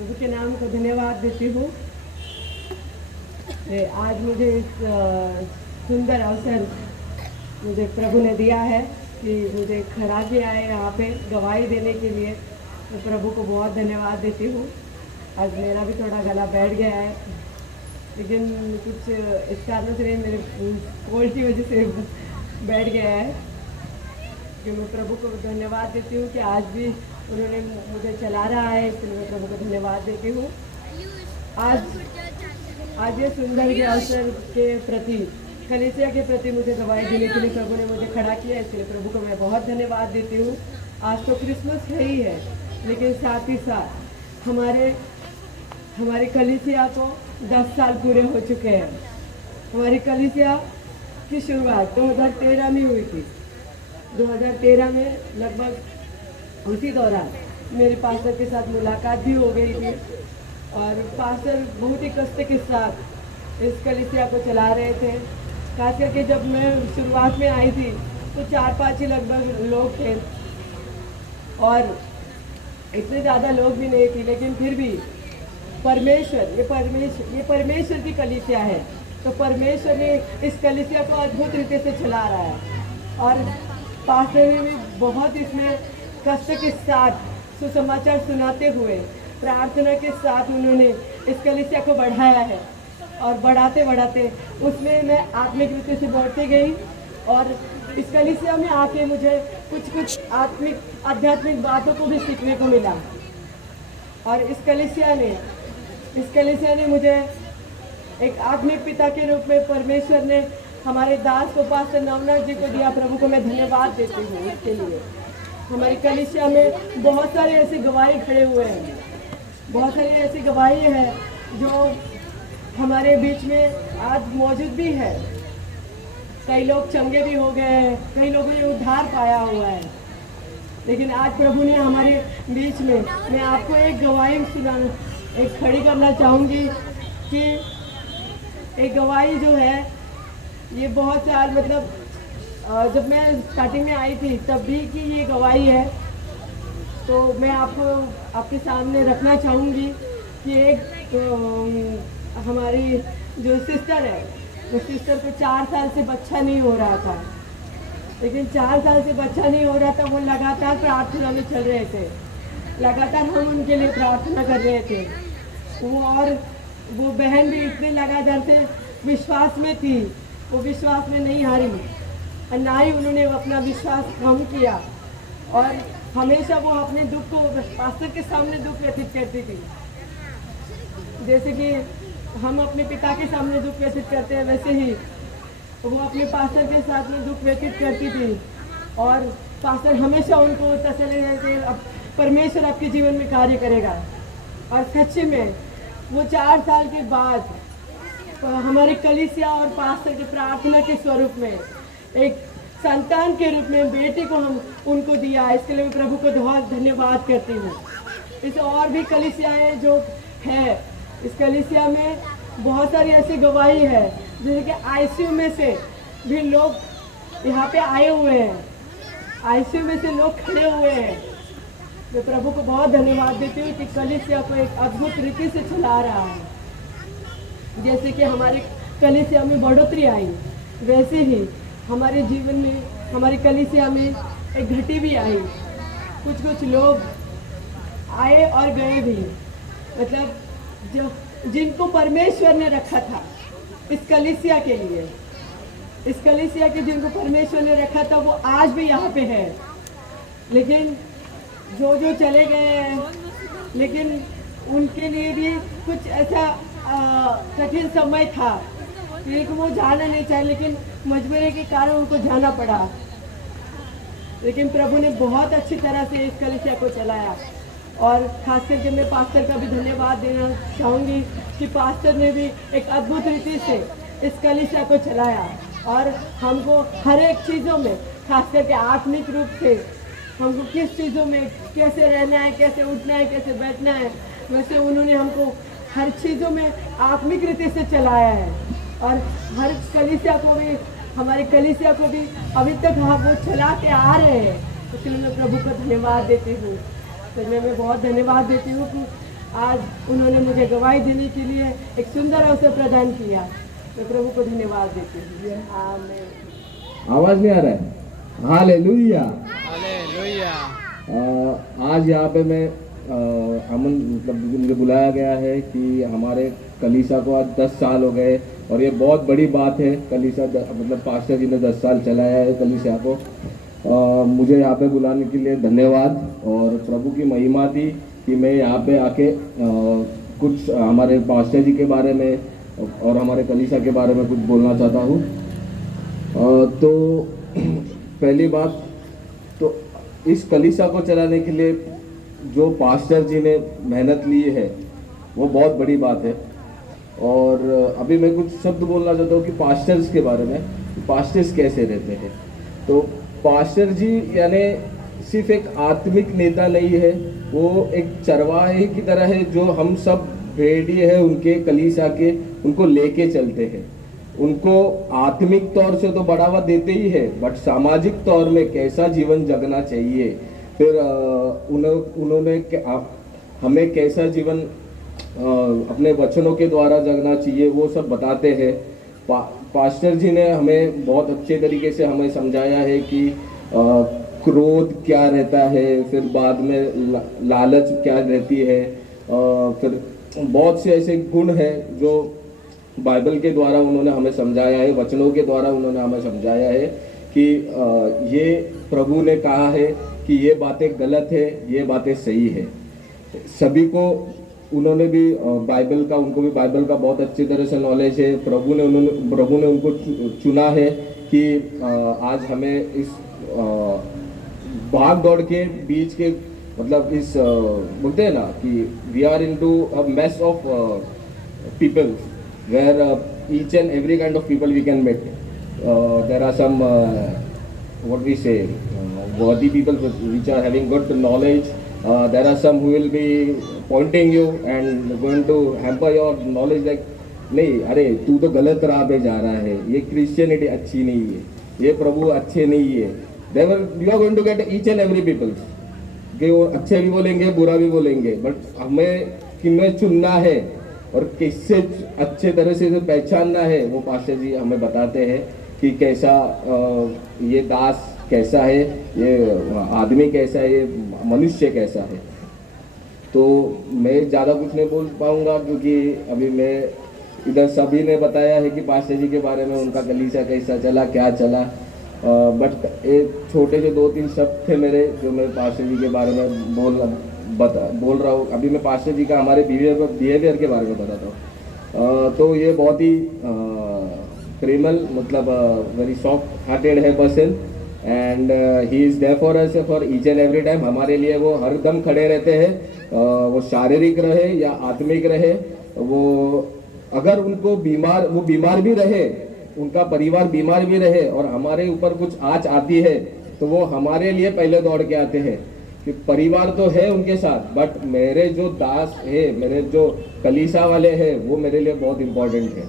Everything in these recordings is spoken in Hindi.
प्रभु के नाम को धन्यवाद देती हूँ। आज मुझे इस सुंदर अवसर मुझे प्रभु ने दिया है कि मुझे खड़ा किया है यहाँ पे गवाही देने के लिए। मैं प्रभु को बहुत धन्यवाद देती हूँ। आज मेरा भी थोड़ा गला बैठ गया है, लेकिन कुछ इस कारण से मेरे कोल्ड की वजह से बैठ गया है कि मैं प्रभु को धन्यवाद देती हूँ कि आज भी उन्होंने मुझे चला रहा है, इसलिए मैं प्रभु को धन्यवाद देती हूँ। आज ये सुंदर के अवसर के प्रति, कलीसिया के प्रति मुझे गवाही देने के लिए प्रभु ने मुझे खड़ा किया, इसलिए प्रभु को मैं बहुत धन्यवाद देती हूँ। आज तो क्रिसमस है ही है, लेकिन साथ ही साथ हमारी कलीसिया को 10 साल पूरे हो चुके हैं। हमारी कलीसिया की शुरुआत 2013 में हुई थी। 2013 में लगभग उसी दौरान मेरे पास्टर के साथ मुलाकात भी हो गई थी और पास्टर बहुत ही कष्ट के साथ इस कलीसिया को चला रहे थे। खास करके जब मैं शुरुआत में आई थी तो 4-5 ही लगभग लोग थे और इतने ज़्यादा लोग भी नहीं थे, लेकिन फिर भी ये परमेश्वर की कलीसिया है, तो परमेश्वर ने इस कलीसिया को अद्भुत रीति से चला रहा है। और पास्टर ने भी बहुत इसमें कष्ट के साथ सुसमाचार सुनाते हुए प्रार्थना के साथ उन्होंने इस कलीसिया को बढ़ाया है और बढ़ाते उसमें मैं आत्मिक रीति से बढ़ती गई और इस कलीसिया में आके मुझे कुछ आध्यात्मिक बातों को भी सीखने को मिला। और इस कलीसिया ने मुझे एक आत्मिक पिता के रूप में परमेश्वर ने हमारे दास को पास्टर नवनाथ जी को दिया। प्रभु को मैं धन्यवाद देती हूँ इसके लिए। हमारी कलीसिया में बहुत सारे ऐसे गवाही खड़े हुए हैं, बहुत सारी ऐसी गवाही है जो हमारे बीच में आज मौजूद भी है। कई लोग चंगे भी हो गए हैं, कई लोगों ने उद्धार पाया हुआ है, लेकिन आज प्रभु ने हमारे बीच में, मैं आपको एक गवाही एक खड़ी करना चाहूँगी कि एक गवाही जो है ये बहुत साल जब मैं स्टार्टिंग में आई थी तब भी की ये गवाही है, तो मैं आपको आपके सामने रखना चाहूँगी कि एक हमारी जो सिस्टर है, उस सिस्टर को 4 साल से बच्चा नहीं हो रहा था, लेकिन 4 साल से बच्चा नहीं हो रहा था। वो लगातार प्रार्थना में चल रहे थे, लगातार हम उनके लिए प्रार्थना कर रहे थे। वो बहन भी इतने लगातार से विश्वास में थी, वो विश्वास में नहीं हारी और ना ही उन्होंने अपना विश्वास कम किया और हमेशा वो अपने दुख को पास्टर के सामने दुख व्यतीत करती थी। जैसे कि हम अपने पिता के सामने दुख व्यतीत करते हैं, वैसे ही वो अपने पास्टर के साथ में दुख व्यतीत करती थी और पास्टर हमेशा उनको तसल्ली देते अब परमेश्वर आपके जीवन में कार्य करेगा। और सच्ची में वो 4 साल के बाद हमारी कलीसिया और पास्टर की प्रार्थना के स्वरूप में एक संतान के रूप में बेटी को हम उनको दिया। इसके लिए मैं प्रभु को बहुत धन्यवाद करती हूँ। इस और भी कलीसियाएँ जो है, इस कलीसिया में बहुत सारी ऐसी गवाही है, जैसे कि आईसीयू में से भी लोग यहाँ पे आए हुए हैं, आईसीयू में से लोग खड़े हुए हैं। मैं प्रभु को बहुत धन्यवाद देती हूँ कि कलीसिया को एक अद्भुत रीति से चला रहा है। जैसे कि हमारे कलीसिया में बढ़ोतरी आई, वैसे ही हमारे जीवन में, हमारी कलीसिया में एक घटी भी आई। कुछ लोग आए और गए भी, जो जिनको परमेश्वर ने रखा था इस कलीसिया के लिए, इस कलीसिया के जिनको परमेश्वर ने रखा था वो आज भी यहाँ पे है, लेकिन जो चले गए हैं, लेकिन उनके लिए भी कुछ ऐसा कठिन समय था कि वो जाना नहीं चाहे, लेकिन मजबूरी के कारण उनको जाना पड़ा। लेकिन प्रभु ने बहुत अच्छी तरह से इस कलीसिया को चलाया और खास करके मैं पास्टर का भी धन्यवाद देना चाहूँगी कि पास्टर ने भी एक अद्भुत रीति से इस कलीसिया को चलाया और हमको हर एक चीज़ों में, खास करके आत्मिक रूप से हमको किस चीज़ों में कैसे रहना है, कैसे उठना है, कैसे बैठना है, वैसे उन्होंने हमको हर चीज़ों में आत्मिक रीति से चलाया है। और हर कलीसिया को भी, हमारी कलीसिया को भी अभी तक वो चला के आ रहे हैं, इसलिए मैं प्रभु को धन्यवाद देती हूँ। तो मैं बहुत धन्यवाद देती हूँ आज उन्होंने मुझे गवाही देने के लिए एक सुंदर अवसर प्रदान किया। मैं प्रभु को धन्यवाद देती हूँ। आमीन। आवाज नहीं आ रहा है? हालेलुया। हालेलुया। आज यहाँ पे मैं मतलब मुझे बुलाया गया है कि हमारे कलीसा को आज 10 साल हो गए और ये बहुत बड़ी बात है। कलीसा मतलब पास्टर जी ने 10 साल चलाया है कलीसा को। मुझे यहाँ पे बुलाने के लिए धन्यवाद और प्रभु की महिमा थी कि मैं यहाँ पे आके कुछ हमारे पास्टर जी के बारे में और हमारे कलीसा के बारे में कुछ बोलना चाहता हूँ। तो पहली बात तो इस कलीसा को चलाने के लिए जो पास्टर जी ने मेहनत ली है वो बहुत बड़ी बात है। और अभी मैं कुछ शब्द बोलना चाहता हूँ कि पास्टर्स के बारे में, पास्टर्स कैसे रहते हैं। तो पास्टर जी यानी सिर्फ एक आत्मिक नेता नहीं है, वो एक चरवाहे की तरह है जो हम सब भेड़िए हैं उनके कलीसा के, उनको लेके चलते हैं। उनको आत्मिक तौर से तो बढ़ावा देते ही है, बट सामाजिक तौर में कैसा जीवन जगना चाहिए, फिर उन्होंने हमें कैसा जीवन अपने वचनों के द्वारा जगना चाहिए वो सब बताते हैं। पास्टर जी ने हमें बहुत अच्छे तरीके से हमें समझाया है कि क्रोध क्या रहता है, फिर बाद में लालच क्या रहती है, फिर बहुत से ऐसे गुण हैं जो बाइबल के द्वारा उन्होंने हमें समझाया है, वचनों के द्वारा उन्होंने हमें समझाया है कि ये प्रभु ने कहा है कि ये बातें गलत है, ये बातें सही है। सभी को उन्होंने भी बाइबल का, उनको भी बाइबल का बहुत अच्छी तरह से नॉलेज है। प्रभु ने उनको चुना है कि आज हमें इस भाग दौड़ के बीच के मतलब इस बोलते हैं ना कि we are into a mess of people where each and every kind of people we can meet. There are some what we say worthy people which are having good knowledge. There are some who will be pointing you and going to hamper your knowledge like नहीं, अरे तू तो गलत राह पे जा रहा है, ये क्रिश्चियनिटी अच्छी नहीं है, ये प्रभु अच्छे नहीं है। You are going to get each and every people कि वो अच्छे भी बोलेंगे बुरा भी बोलेंगे, बट हमें किन्हें चुनना है और किससे अच्छे तरह से पहचानना है वो पास्टर जी हमें बताते हैं कि कैसा ये दास कैसा है, ये आदमी कैसा है, ये मनुष्य कैसा है। तो मैं ज़्यादा कुछ नहीं बोल पाऊँगा क्योंकि अभी मैं इधर सभी ने बताया है कि पास्टर जी के बारे में, उनका कलीसा कैसा चला, क्या चला। बट एक छोटे से 2-3 शब्द थे मेरे जो मैं पास्टर जी के बारे में बोल रहा हूँ। अभी मैं पास्टर जी का हमारे बिहेवियर के बारे में बताता हूँ। तो ये बहुत ही प्रेमल मतलब वेरी सॉफ्ट हार्टेड है person and he is there for us for each and every time. हमारे लिए वो हर दम खड़े रहते हैं। वो शारीरिक रहे या आत्मिक रहे, वो अगर उनको वो बीमार भी रहे, उनका परिवार बीमार भी रहे और हमारे ऊपर कुछ आँच आती है तो वो हमारे लिए पहले दौड़ के आते हैं कि परिवार तो है उनके साथ, बट मेरे जो दास है, मेरे जो कलीसा वाले हैं वो मेरे लिए बहुत इम्पोर्टेंट है।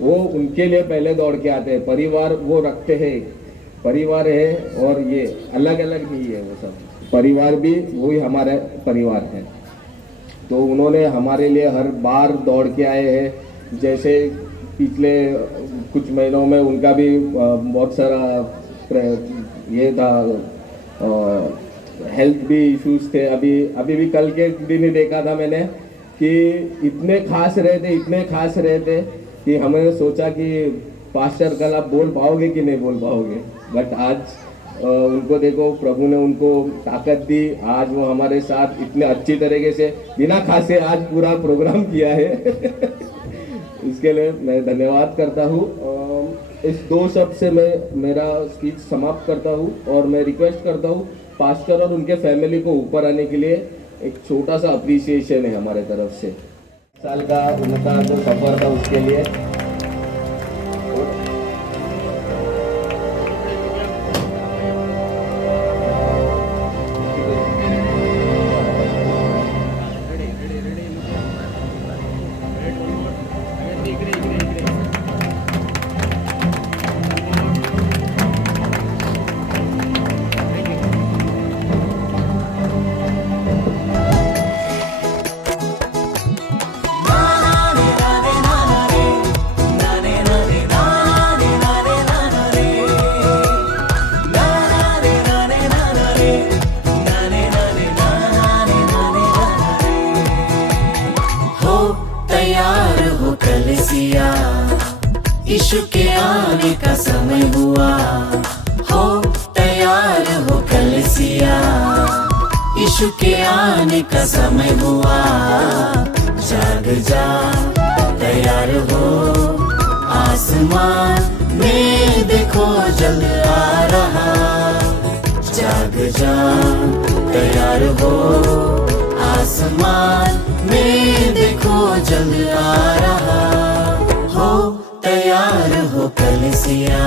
वो उनके लिए पहले दौड़ के आते हैं। परिवार वो रखते हैं, परिवार है और ये अलग अलग नहीं है, वो सब परिवार भी वही हमारे परिवार है। तो उन्होंने हमारे लिए हर बार दौड़ के आए हैं। जैसे पिछले कुछ महीनों में उनका भी बहुत सारा ये था, हेल्थ भी इश्यूज थे। अभी भी कल के दिन ही देखा था मैंने कि इतने खास रहे थे कि हमने सोचा कि पास्टर कल आप बोल पाओगे कि नहीं बोल पाओगे, बट आज उनको देखो, प्रभु ने उनको ताकत दी। आज वो हमारे साथ इतने अच्छी तरीके से बिना खासे आज पूरा प्रोग्राम किया है। इसके लिए मैं धन्यवाद करता हूँ। इस 2 शब्द से मैं मेरा स्पीच समाप्त करता हूँ और मैं रिक्वेस्ट करता हूँ पास्टर और उनके फैमिली को ऊपर आने के लिए एक छोटा सा अप्रिसिएशन है हमारे तरफ से। साल का उनका जो सफर था उसके लिए यीशु के आने का समय हुआ। जाग जा, तैयार हो, आसमान में देखो जल आ रहा। जाग जा, तैयार हो, आसमान में देखो जल आ रहा। हो तैयार हो कलीसिया।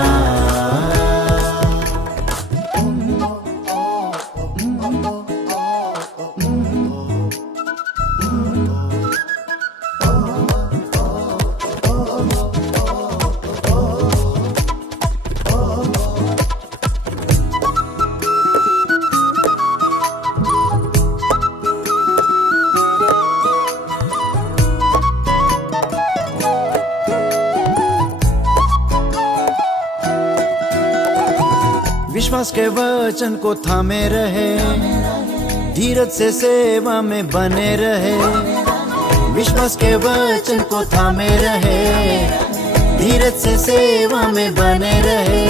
विश्वास के वचन को थामे रहे, धीरज से सेवा में बने रहे। विश्वास के वचन को थामे रहे, धीरज से सेवा में बने रहे।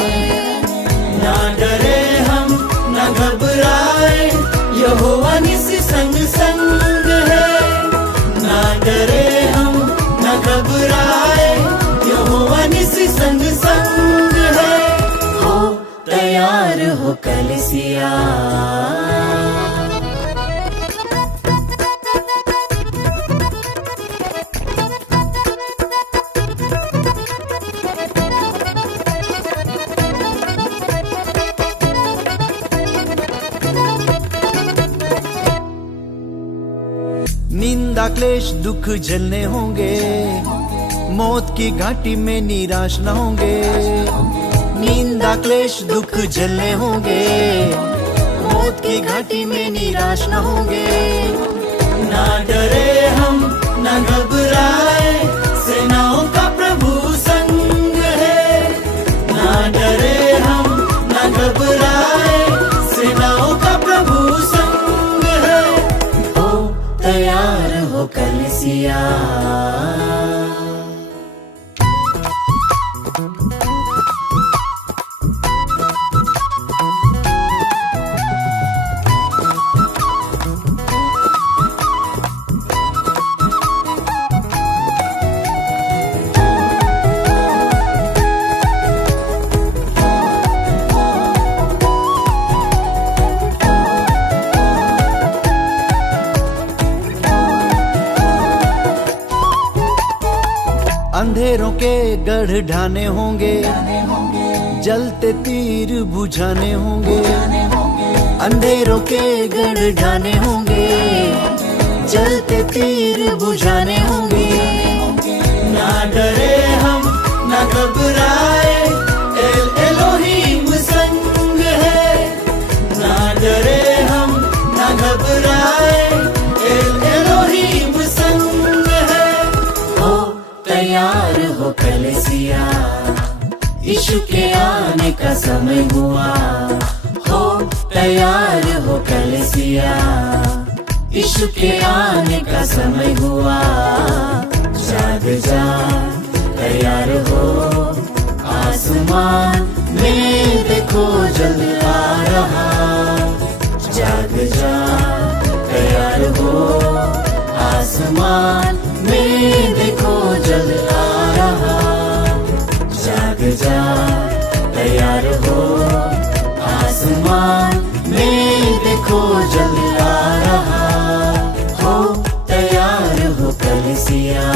ना डरे हम, ना घबराए, यहोवा निसी संग संग है। ना डरे हम, ना घबराए, यहोवा निसी संग संग है। तैयार हो कलीसिया। निंदा क्लेश दुख झेलने होंगे, मौत की घाटी में निराश न होंगे। निंदा क्लेश दुख झेलने होंगे, मौत की घाटी में निराश न होंगे। ना डरे हम, ना घबराए, सेनाओं का प्रभु संग है। ना डरे हम, ना घबराए, सेनाओं का प्रभु संग है। हो तैयार हो कलीसिया। अंधेरों के गढ़ ढाने होंगे, जलते तीर बुझाने होंगे। अंधेरों के गढ़ ढाने होंगे, जलते तीर बुझाने होंगे। ना डरे हम, ना घबराए, एल एलोहीम संग है। ना डरे हम, ना घबराए, एल एलोहीम संग है। हो तैयार हो कलीसिया, यीशु के आने का समय हुआ। हो तैयार हो कलीसिया, यीशु के आने का समय हुआ। जाग जा, तैयार हो, आसमान में देखो जल आ रहा। जाग जा, तैयार हो, आसमान में देखो जल आ रहा। जाग जा, तैयार हो, आसमान में देखो जल आ रहा। हो तैयार हो कलीसिया।